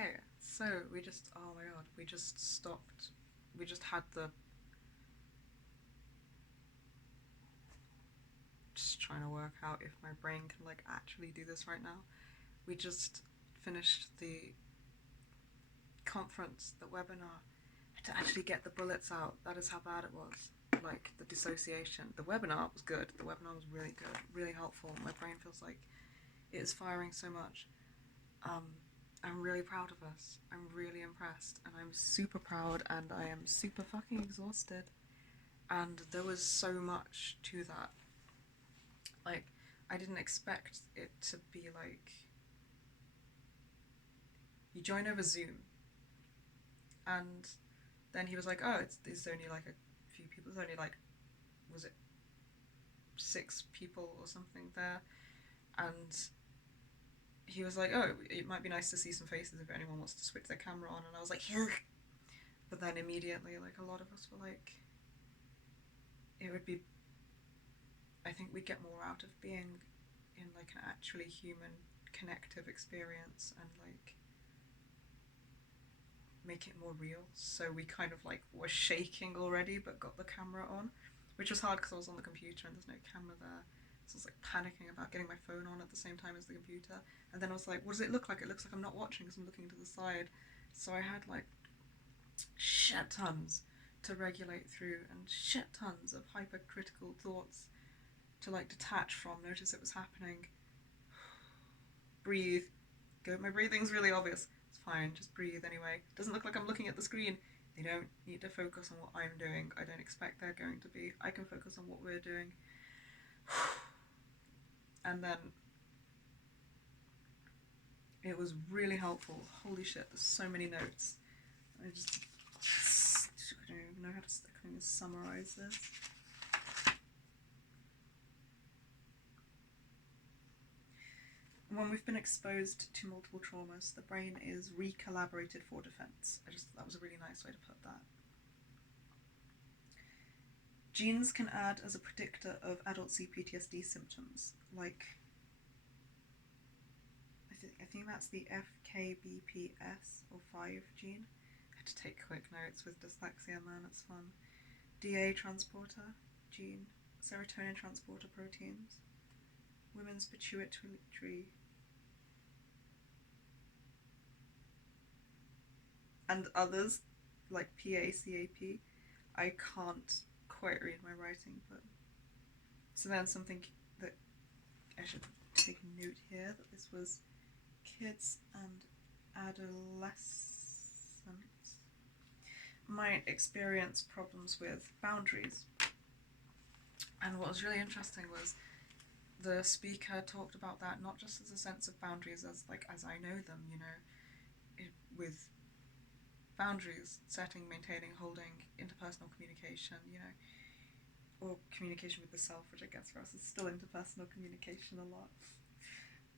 Okay, so we just, oh my god, we just stopped. We just had the, just trying to work out if my brain can like actually do this right now. We just finished the conference, the webinar, to actually get the bullets out. That is how bad it was. Like the dissociation. The webinar was good. The webinar was really good, really helpful. My brain feels like it is firing so much. Um, I'm really proud of us. I'm really impressed, and I'm super proud, and I am super fucking exhausted. And there was so much to that. Like, I didn't expect it to be like you join over Zoom, and then he was like, "Oh, there's only like a few people. There's only like, was it 6 people or something there?" And he was like, "Oh, it might be nice to see some faces if anyone wants to switch their camera on." And I was like, "Ugh." But then immediately, like a lot of us were like, it would be. I think we'd get more out of being in like an actually human, connective experience and like make it more real. So we kind of like were shaking already, but got the camera on, which was hard because I was on the computer and there's no camera there. So I was like panicking about getting my phone on at the same time as the computer. And then I was like, what does it look like? It looks like I'm not watching because I'm looking to the side. So I had like shit tons to regulate through and shit tons of hypercritical thoughts to like detach from, notice it was happening, breathe, go. My breathing's really obvious. It's fine, just breathe anyway. It doesn't look like I'm looking at the screen. They don't need to focus on what I'm doing. I don't expect they're going to be. I can focus on what we're doing. And then it was really helpful. Holy shit, there's so many notes. I don't even know how to kind of summarize this. When we've been exposed to multiple traumas, the brain is recollaborated for defense. I just thought that was a really nice way to put that. Genes can add as a predictor of adult CPTSD symptoms, like I think that's the FKBPS or 5 gene. I had to take quick notes with dyslexia, man, it's fun. DA transporter gene, serotonin transporter proteins, women's pituitary, and others like PACAP. I can't quite read my writing, but so then something that I should take a note here that this was kids and adolescents might experience problems with boundaries. And what was really interesting was the speaker talked about that not just as a sense of boundaries as like as I know them, you know, with boundaries, setting, maintaining, holding, interpersonal communication, you know, or communication with the self, which I guess for us is still interpersonal communication a lot.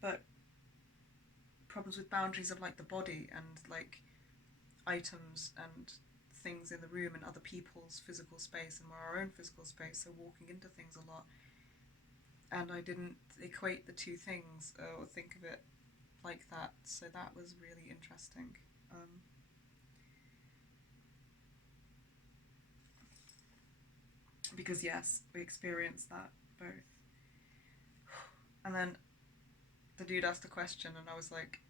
But problems with boundaries of like the body and like items and things in the room and other people's physical space and our own physical space, so walking into things a lot. And I didn't equate the two things or think of it like that, so that was really interesting. Because yes, we experienced that both. And then the dude asked a question and I was like,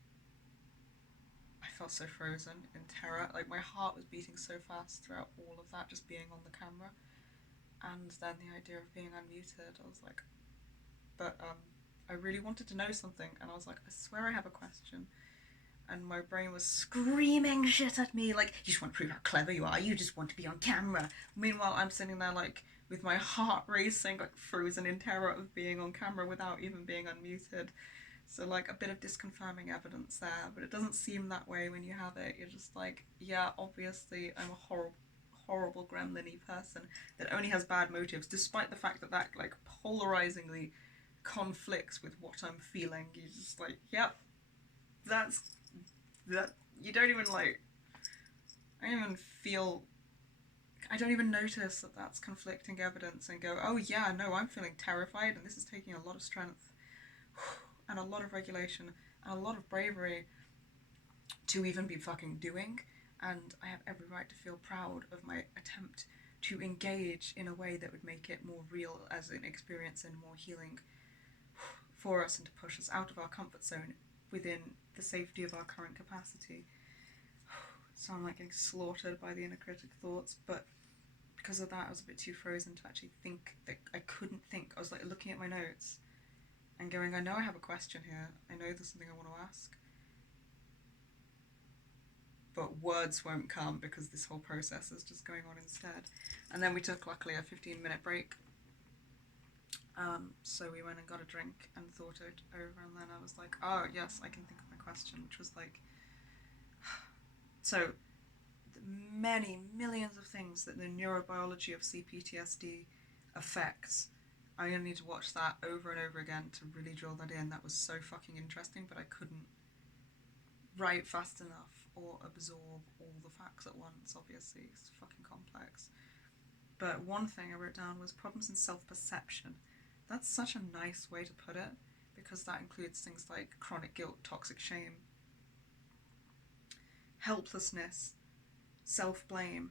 I felt so frozen in terror. Like my heart was beating so fast throughout all of that, just being on the camera. And then the idea of being unmuted, I was like, but I really wanted to know something, and I was like, I swear I have a question. And my brain was screaming shit at me, like, you just want to prove how clever you are, you just want to be on camera. Meanwhile, I'm sitting there, like, with my heart racing, like, frozen in terror of being on camera without even being unmuted. So, like, a bit of disconfirming evidence there, but it doesn't seem that way when you have it. You're just like, yeah, obviously, I'm a horrible gremlin-y person that only has bad motives, despite the fact that that, like, polarizingly conflicts with what I'm feeling. You're just like, yep, that's that. You don't even like. I don't even feel. I don't even notice that that's conflicting evidence and go, oh yeah, no, I'm feeling terrified, and this is taking a lot of strength and a lot of regulation and a lot of bravery. to even be fucking doing, and I have every right to feel proud of my attempt to engage in a way that would make it more real as an experience and more healing for us, and to push us out of our comfort zone within the safety of our current capacity. So I'm like getting slaughtered by the inner critic thoughts, but because of that I was a bit too frozen to actually think. That I couldn't think. I was like looking at my notes and going, I know I have a question here, I know there's something I want to ask, but words won't come because this whole process is just going on instead. And then we took, luckily, a 15-minute break. So we went and got a drink and thought it over, and then I was like, oh, yes, I can think of my question, which was like, so the many millions of things that the neurobiology of CPTSD affects. I'm going to need to watch that over and over again to really drill that in. That was so fucking interesting, but I couldn't write fast enough or absorb all the facts at once, obviously. It's fucking complex. But one thing I wrote down was problems in self-perception. That's such a nice way to put it, because that includes things like chronic guilt, toxic shame, helplessness, self-blame.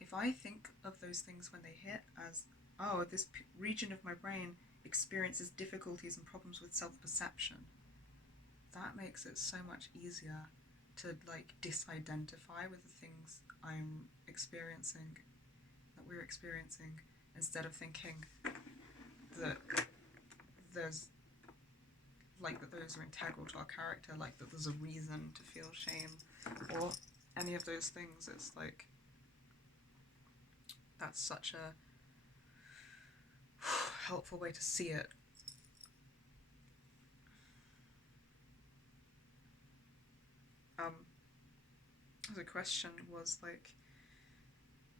If I think of those things when they hit as, oh, this region of my brain experiences difficulties and problems with self-perception, that makes it so much easier to like disidentify with the things I'm experiencing, that we're experiencing, instead of thinking that there's like that those are integral to our character, like that there's a reason to feel shame or any of those things. It's like, that's such a helpful way to see it. The question was like,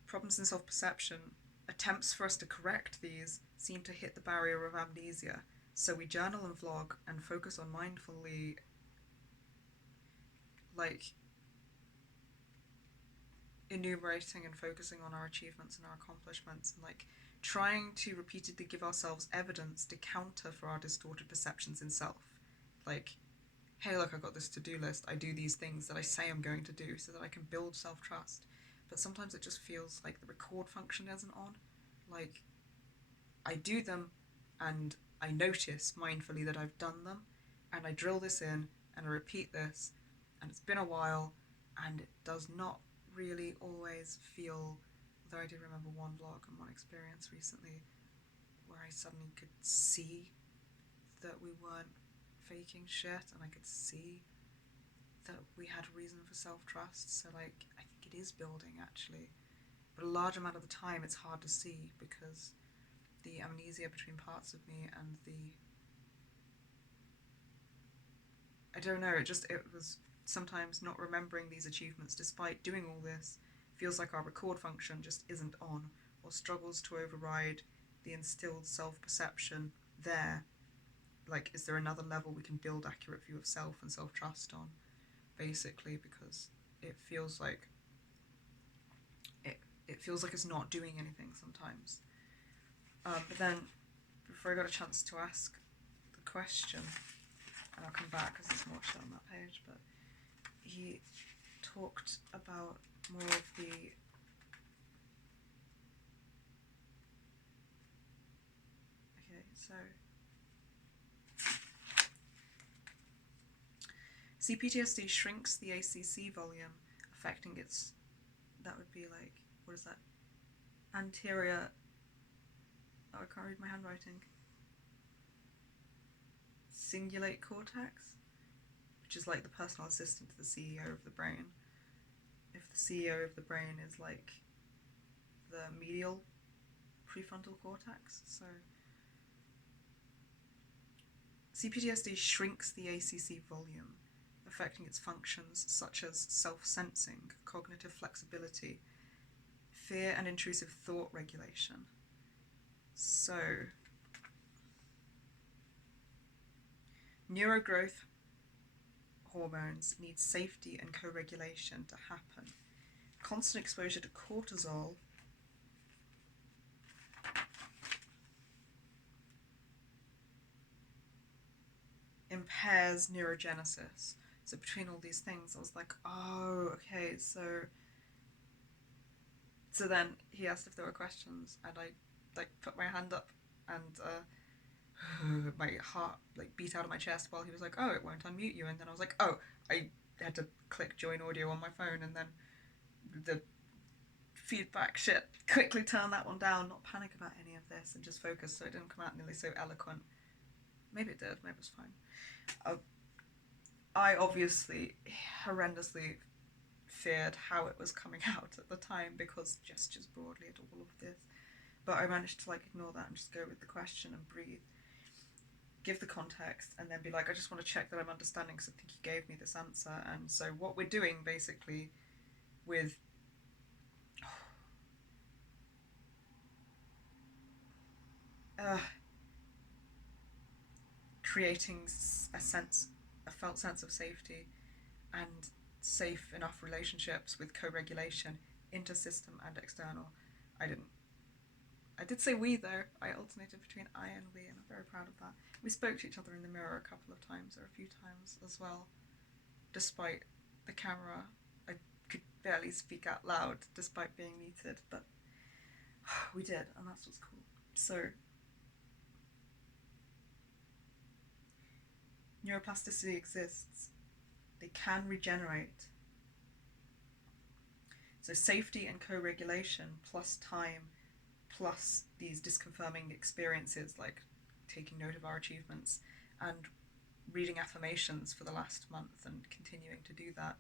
problems in self-perception, attempts for us to correct these seem to hit the barrier of amnesia, so we journal and vlog and focus on mindfully like enumerating and focusing on our achievements and our accomplishments, and like trying to repeatedly give ourselves evidence to counter for our distorted perceptions in self. Like, hey, look, I've got this to-do list, I do these things that I say I'm going to do so that I can build self-trust. But sometimes it just feels like the record function isn't on. Like, I do them and I notice mindfully that I've done them, and I drill this in and I repeat this, and it's been a while, and it does not really always feel, although I do remember one vlog and one experience recently where I suddenly could see that we weren't faking shit, and I could see that we had reason for self-trust. So like, I think it is building actually, but a large amount of the time it's hard to see because the amnesia between parts of me and the, I don't know, it was sometimes not remembering these achievements despite doing all this feels like our record function just isn't on, or struggles to override the instilled self-perception there. Like, is there another level we can build accurate view of self and self-trust on, basically, because it feels like it feels like it's not doing anything sometimes. But then, before I got a chance to ask the question, and I'll come back because there's more shit on that page, but he talked about more of the CPTSD shrinks the ACC volume, affecting its, that would be like, what is that? Anterior, oh, I can't read my handwriting. Cingulate cortex, which is like the personal assistant to the CEO of the brain. If the CEO of the brain is like the medial prefrontal cortex, so CPTSD shrinks the ACC volume, affecting its functions such as self-sensing, cognitive flexibility, fear and intrusive thought regulation. So, neurogrowth hormones need safety and co-regulation to happen. Constant exposure to cortisol impairs neurogenesis. So between all these things, I was like, oh, okay, so then he asked if there were questions, and I like put my hand up, and my heart like beat out of my chest while he was like, oh, it won't unmute you, and then I was like, oh, I had to click join audio on my phone, and then the feedback shit, quickly turn that one down, not panic about any of this, and just focus so it didn't come out nearly so eloquent. Maybe it did, maybe it was fine. I obviously horrendously feared how it was coming out at the time, because gestures broadly at all of this. But I managed to like ignore that and just go with the question and breathe, give the context, and then be like, I just want to check that I'm understanding, because I think you gave me this answer. And so what we're doing basically with creating a felt sense of safety and safe enough relationships with co-regulation, intersystem and external. I did say we though. I alternated between I and we, and I'm very proud of that. We spoke to each other in the mirror a couple of times, or a few times as well. Despite the camera, I could barely speak out loud despite being muted, but we did, and that's what's cool. So, neuroplasticity exists. They can regenerate. So safety and co-regulation plus time plus these disconfirming experiences like taking note of our achievements and reading affirmations for the last month and continuing to do that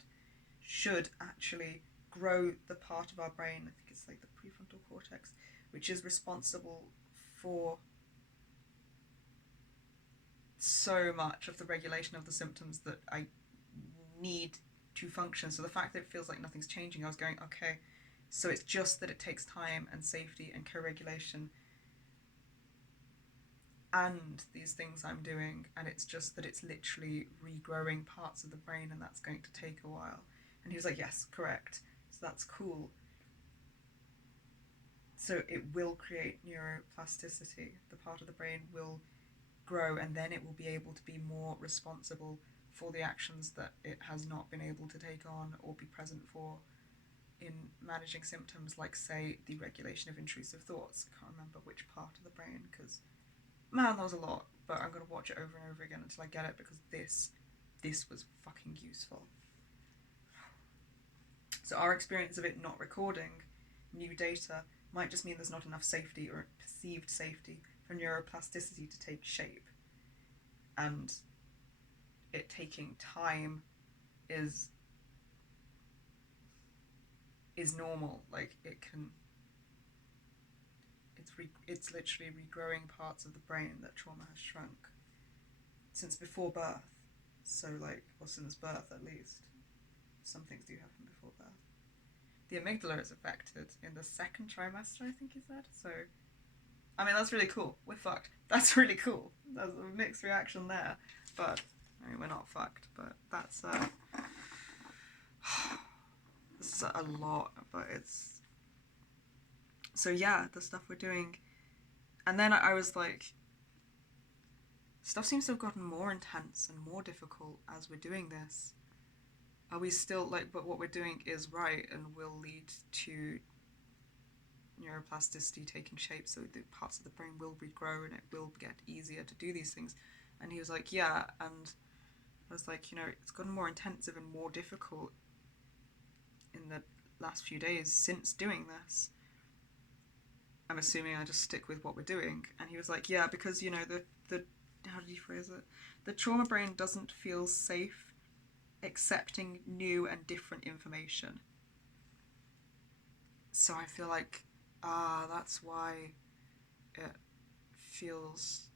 should actually grow the part of our brain, I think it's like the prefrontal cortex, which is responsible for so much of the regulation of the symptoms that I need to function. So the fact that it feels like nothing's changing, I was going, okay, so it's just that it takes time and safety and co-regulation and these things I'm doing, and it's just that it's literally regrowing parts of the brain, and that's going to take a while. And he was like, yes, correct. So that's cool. So it will create neuroplasticity. The part of the brain will grow, and then it will be able to be more responsible for the actions that it has not been able to take on or be present for in managing symptoms like, say, the regulation of intrusive thoughts. I can't remember which part of the brain, because man, that was a lot, but I'm going to watch it over and over again until I get it, because this was fucking useful. So our experience of it not recording new data might just mean there's not enough safety or perceived safety for neuroplasticity to take shape. And it taking time is normal. Like, it's literally regrowing parts of the brain that trauma has shrunk since before birth. So like, or since birth at least. Some things do happen before birth. The amygdala is affected in the second trimester, I think he said. So, I mean, that's really cool. We're fucked. That's really cool. There's a mixed reaction there. But, I mean, we're not fucked, but that's, this is a lot, but it's, so yeah, the stuff we're doing. And then I was like, stuff seems to have gotten more intense and more difficult as we're doing this. Are we still like, but what we're doing is right and will lead to neuroplasticity taking shape, so the parts of the brain will regrow and it will get easier to do these things? And he was like, yeah. And I was like, it's gotten more intensive and more difficult in the last few days since doing this. I'm assuming I just stick with what we're doing. And he was like, yeah, because the how did he phrase it? The trauma brain doesn't feel safe accepting new and different information. So I feel like, that's why it feels,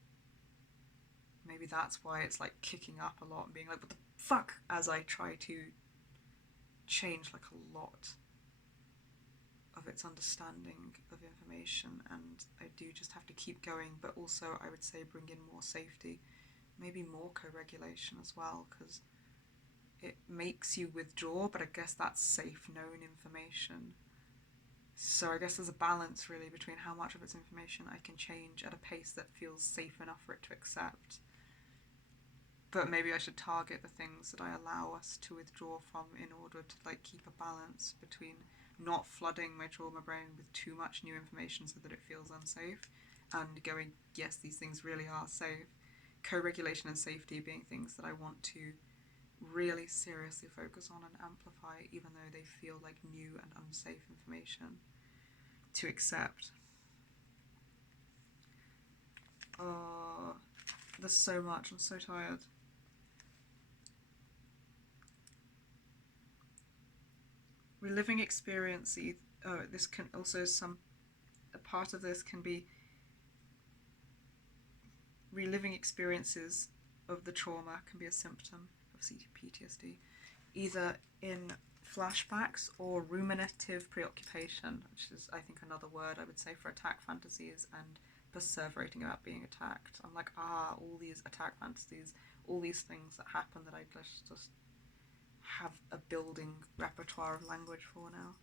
maybe that's why it's like kicking up a lot and being like, what the fuck, as I try to change like a lot of its understanding of information. And I do just have to keep going, but also I would say bring in more safety, maybe more co-regulation as well, because it makes you withdraw, but I guess that's safe, known information. So I guess there's a balance really between how much of its information I can change at a pace that feels safe enough for it to accept. But maybe I should target the things that I allow us to withdraw from in order to like keep a balance between not flooding my trauma brain with too much new information so that it feels unsafe, and going, yes, these things really are safe. Co-regulation and safety being things that I want to really seriously focus on and amplify, even though they feel like new and unsafe information to accept. Oh, there's so much. I'm so tired. Reliving experience. This can also a part of this can be reliving experiences of the trauma can be a symptom of CPTSD, either in flashbacks or ruminative preoccupation, which is, I think, another word I would say for attack fantasies and perseverating about being attacked. I'm like, all these attack fantasies, all these things that happen that I just have a building repertoire of language for now.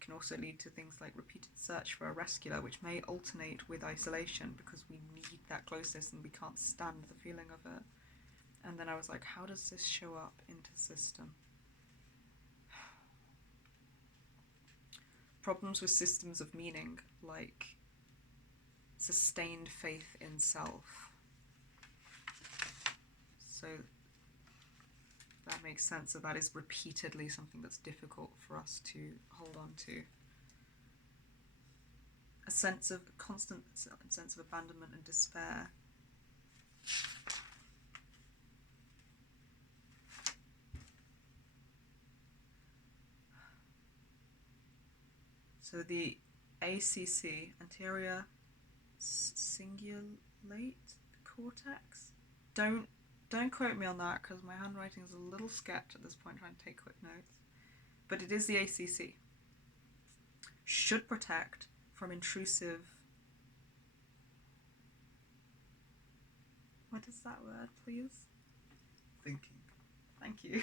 Can also lead to things like repeated search for a rescuer, which may alternate with isolation because we need that closeness and we can't stand the feeling of it. And then I was like, how does this show up into system? Problems with systems of meaning, like sustained faith in self. So that makes sense. So that is repeatedly something that's difficult for us to hold on to. A constant sense of abandonment and despair. So the ACC, anterior cingulate cortex. Don't quote me on that because my handwriting is a little sketch at this point, trying to take quick notes. But it is the ACC. Should protect from intrusive. What is that word, please? Thinking. Thank you.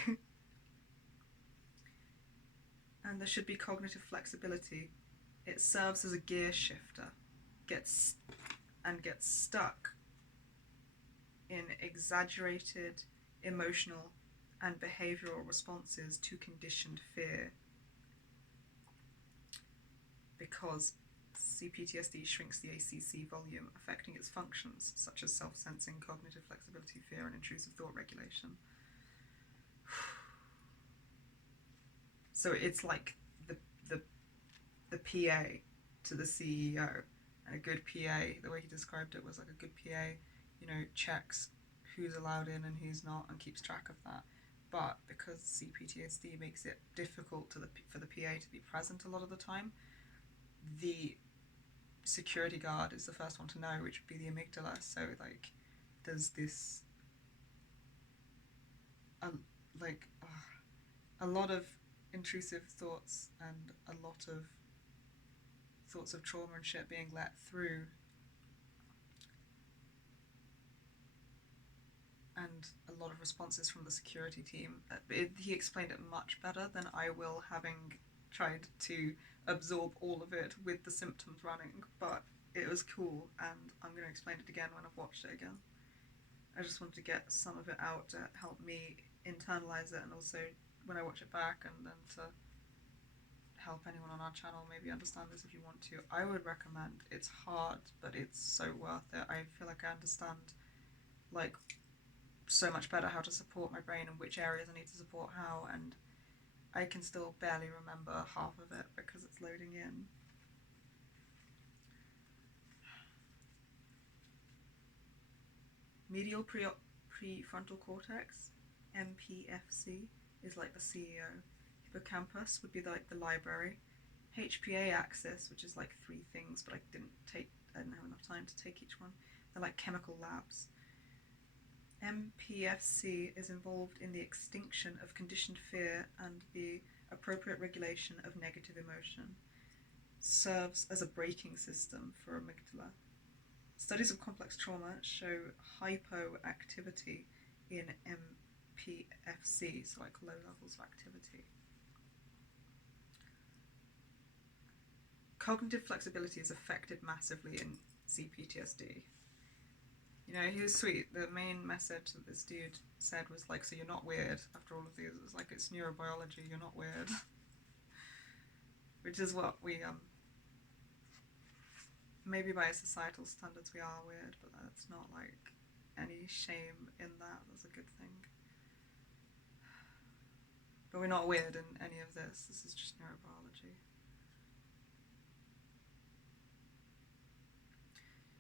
And there should be cognitive flexibility. It serves as a gear shifter. Gets stuck in exaggerated emotional and behavioral responses to conditioned fear, because CPTSD shrinks the ACC volume, affecting its functions such as self-sensing, cognitive flexibility, fear, and intrusive thought regulation. So it's like the PA to the CEO, and a good PA, the way he described it was like a good PA, checks who's allowed in and who's not and keeps track of that. But because CPTSD makes it difficult for the PA to be present a lot of the time, the security guard is the first one to know, which would be the amygdala. So like there's this a lot of intrusive thoughts and a lot of thoughts of trauma and shit being let through, and a lot of responses from the security team. He explained it much better than I will, having tried to absorb all of it with the symptoms running, but it was cool, and I'm going to explain it again when I've watched it again. I just wanted to get some of it out to help me internalize it, and also when I watch it back, and then to help anyone on our channel maybe understand this if you want to. I would recommend. It's hard, but it's so worth it. I feel like I understand like so much better how to support my brain and which areas I need to support how, and I can still barely remember half of it because it's loading in. Medial prefrontal cortex, MPFC, is like the CEO. Hippocampus would be like the library. HPA axis, which is like 3 things, but I didn't have enough time to take each one. They're like chemical labs. MPFC is involved in the extinction of conditioned fear and the appropriate regulation of negative emotion. Serves as a braking system for amygdala. Studies of complex trauma show hypoactivity in MPFC, so like low levels of activity. Cognitive flexibility is affected massively in CPTSD. You know, he was sweet. The main message that this dude said was like, so you're not weird after all of these. It was like, it's neurobiology, you're not weird. Which is what we, maybe by societal standards we are weird, but that's not like any shame in that. That's a good thing. But we're not weird in any of this. This is just neurobiology.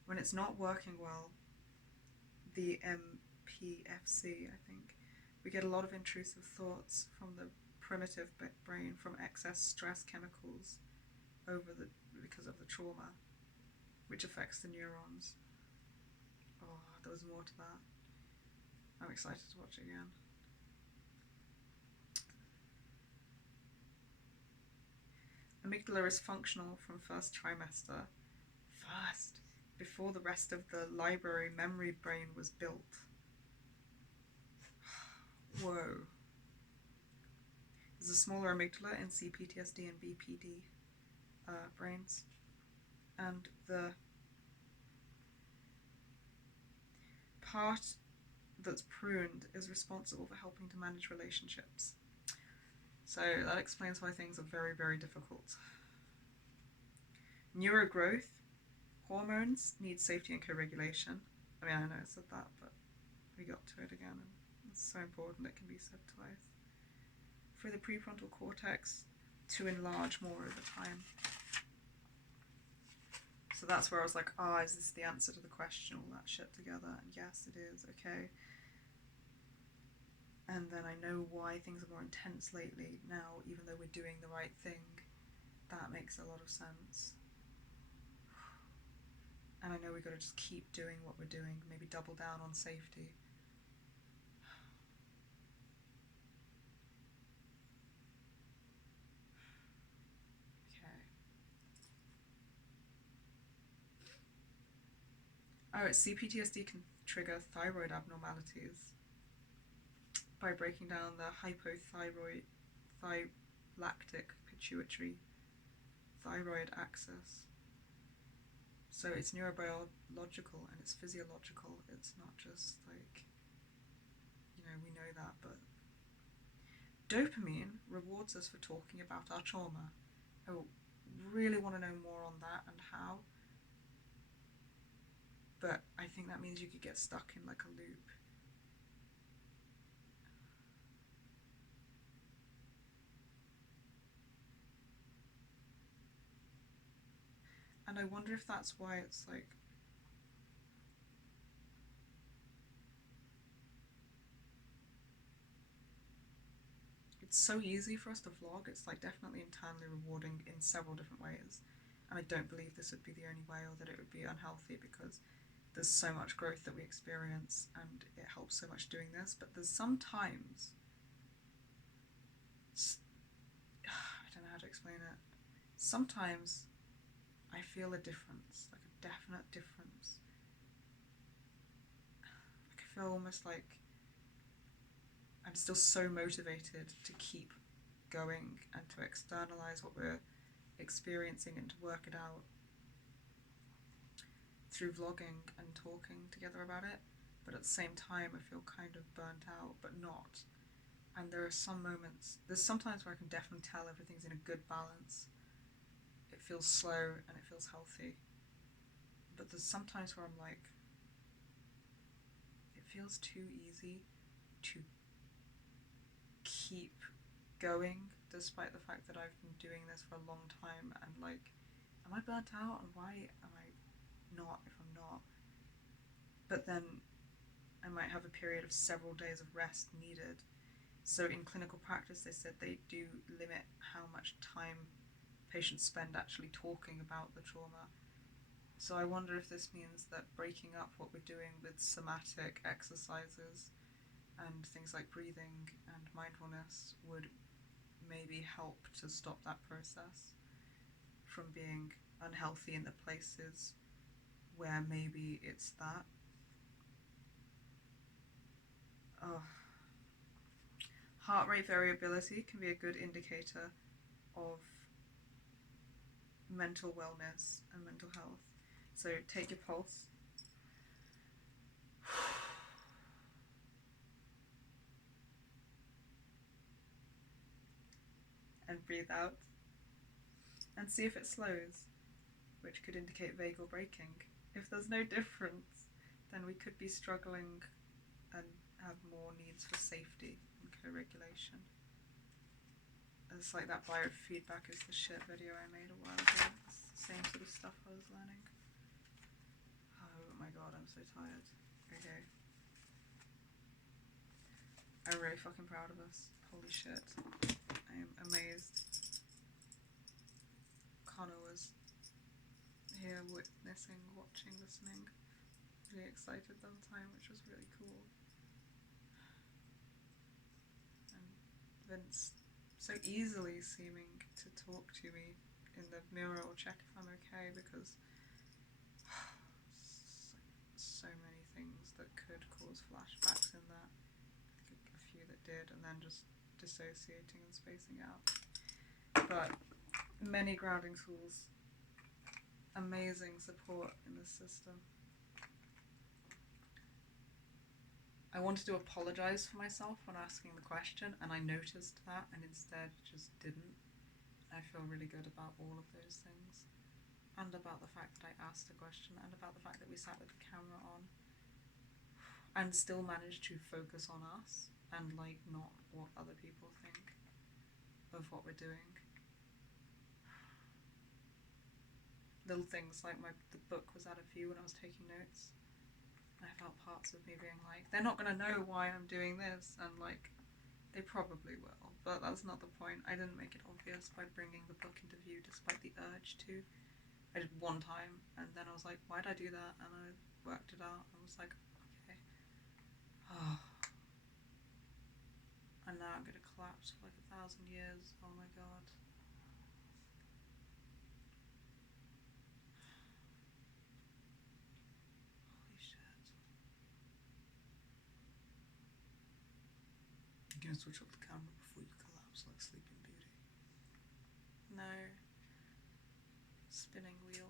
When it's not working well, the MPFC, I think, we get a lot of intrusive thoughts from the primitive brain from excess stress chemicals because of the trauma, which affects the neurons. Oh, there was more to that. I'm excited to watch it again. Amygdala is functional from first trimester. Before the rest of the library memory brain was built. Whoa. There's a smaller amygdala in CPTSD and BPD brains. And the part that's pruned is responsible for helping to manage relationships. So that explains why things are very, very difficult. Neurogrowth. Hormones need safety and co-regulation. I mean, I know I said that, but we got to it again, and it's so important it can be said twice. For the prefrontal cortex to enlarge more over time. So that's where I was like, is this the answer to the question, all that shit together? And yes, it is, okay. And then I know why things are more intense lately now, even though we're doing the right thing. That makes a lot of sense. And I know we've got to just keep doing what we're doing, maybe double down on safety. Okay. Oh, CPTSD can trigger thyroid abnormalities by breaking down the hypothyroid, lactic pituitary thyroid axis. So it's neurobiological and it's physiological. It's not just like, we know that, but dopamine rewards us for talking about our trauma. I really want to know more on that and how. But I think that means you could get stuck in like a loop. And I wonder if that's why it's like, it's so easy for us to vlog. It's like definitely internally rewarding in several different ways. And I don't believe this would be the only way, or that it would be unhealthy, because there's so much growth that we experience and it helps so much doing this. But there's sometimes, I don't know how to explain it. Sometimes I feel a difference, like a definite difference. Like I feel almost like I'm still so motivated to keep going and to externalize what we're experiencing and to work it out through vlogging and talking together about it. But at the same time, I feel kind of burnt out, but not. And there are some moments, there's sometimes where I can definitely tell everything's in a good balance. It feels slow and it feels healthy. But there's sometimes where I'm like, it feels too easy to keep going, despite the fact that I've been doing this for a long time. And like, am I burnt out? And why am I not if I'm not? But then I might have a period of several days of rest needed. So in clinical practice, they said they do limit how much time patients spend actually talking about the trauma. So I wonder if this means that breaking up what we're doing with somatic exercises and things like breathing and mindfulness would maybe help to stop that process from being unhealthy in the places where maybe it's that. Heart rate variability can be a good indicator of mental wellness and mental health. So take your pulse. and breathe out and see if it slows, which could indicate vagal braking. If there's no difference, then we could be struggling and have more needs for safety and co-regulation. It's like that biofeedback is the shit video I made a while ago. It's the same sort of stuff I was learning. Oh my god, I'm so tired. Okay. I'm really fucking proud of us. Holy shit. I am amazed. Connor was here witnessing, watching, listening. Really excited the whole time, which was really cool. And Vince so easily seeming to talk to me in the mirror or check if I'm okay, because so many things that could cause flashbacks in that. A few that did, and then just dissociating and spacing out. But many grounding tools, amazing support in the system. I wanted to apologise for myself when asking the question, and I noticed that and instead just didn't. I feel really good about all of those things, and about the fact that I asked the question, and about the fact that we sat with the camera on and still managed to focus on us and like not what other people think of what we're doing. Little things like the book was out of view when I was taking notes. I felt parts of me being like, they're not going to know why I'm doing this, and like, they probably will, but that's not the point. I didn't make it obvious by bringing the book into view despite the urge to. I did one time, and then I was like, why'd I do that? And I worked it out, and was like, okay. And now I'm going to collapse for like 1,000 years. Oh my god. You can switch off the camera before you collapse like Sleeping Beauty. No. Spinning wheel.